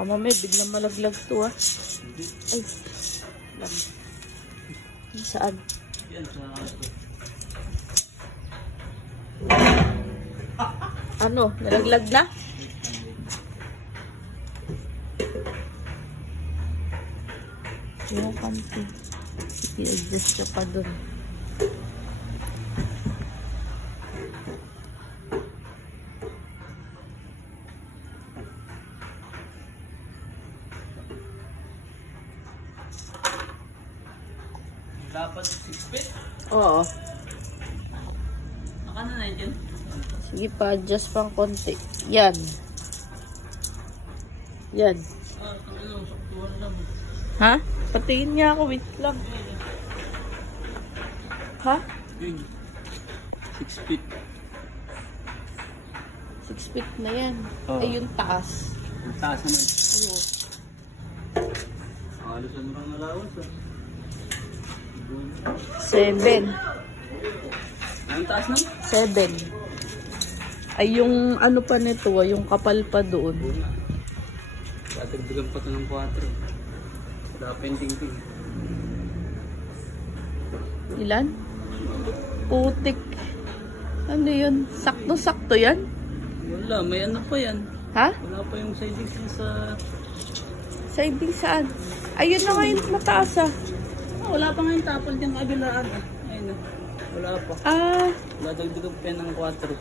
Baka mamaya biglang malaglag to ah. Ay. Lang. Saan? Yan sa ato. Ano? Nalaglag na? Yung kanti. I-adjust ka pa dun. Dapat 6 feet? Oo. Naka na dyan? Sige pa, adjust pang konti. Yan. Yan. Ah, ano, saktuhan lang. Ha? Patingin nga ako, wait lang. Ha? 6 feet. 6 feet na yan. Oo. Ay, yung taas. Ang taas naman. Oo. Halos ano lang nalawas ah. 7. Ang taas na? 7. Ay, yung ano pa nito, yung kapal pa doon. Tatagdagan pa ito ng 4. Wala pending pin. Ilan? Putik. Ano yun? Sakto-sakto yan? Wala, may ano pa yan. Ha? Wala pa yung siding sa... Siding saan? Ayun na nga yung mataas ah. Ah, wala pa nga yung tapal dyan kabilaan. Ayun ah. Wala pa. Ah. Wala dagdagan pa yan ng 4.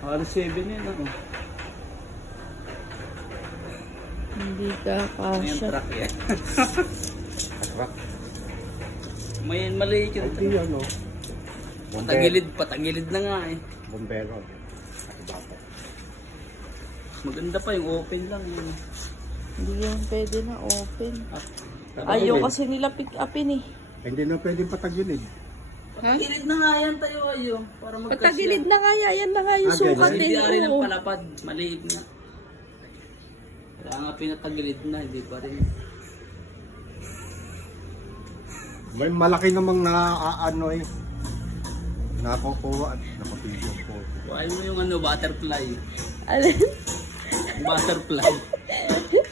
Halos 7 yan ako. Hindi ka May kasha. truck yan. Truck. May maliit yung truck. Hindi ano. Patagilid na nga eh. Bombero. Maganda pa yung open lang yun. Hindi yan pwede na open. Ah, Ayaw kasi nila pick upin eh. Hindi na pwedeng patagilid. patagilid na nga yan tayo ayo. Para magkasya. Patagilid na nga yan na nga yung Ah, sukat ganyan. din. Hindi rin ang Oo. palapad. Maliit na. Kaya nga pinatagilid na. Hindi pa rin. May malaki namang ano eh. Nakukuha at nakapigil ko. Kuhain mo yung ano, butterfly. Alin? Butterfly.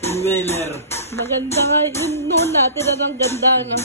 Inhaler. Maganda nga. Yung noon natin na ng ganda. No?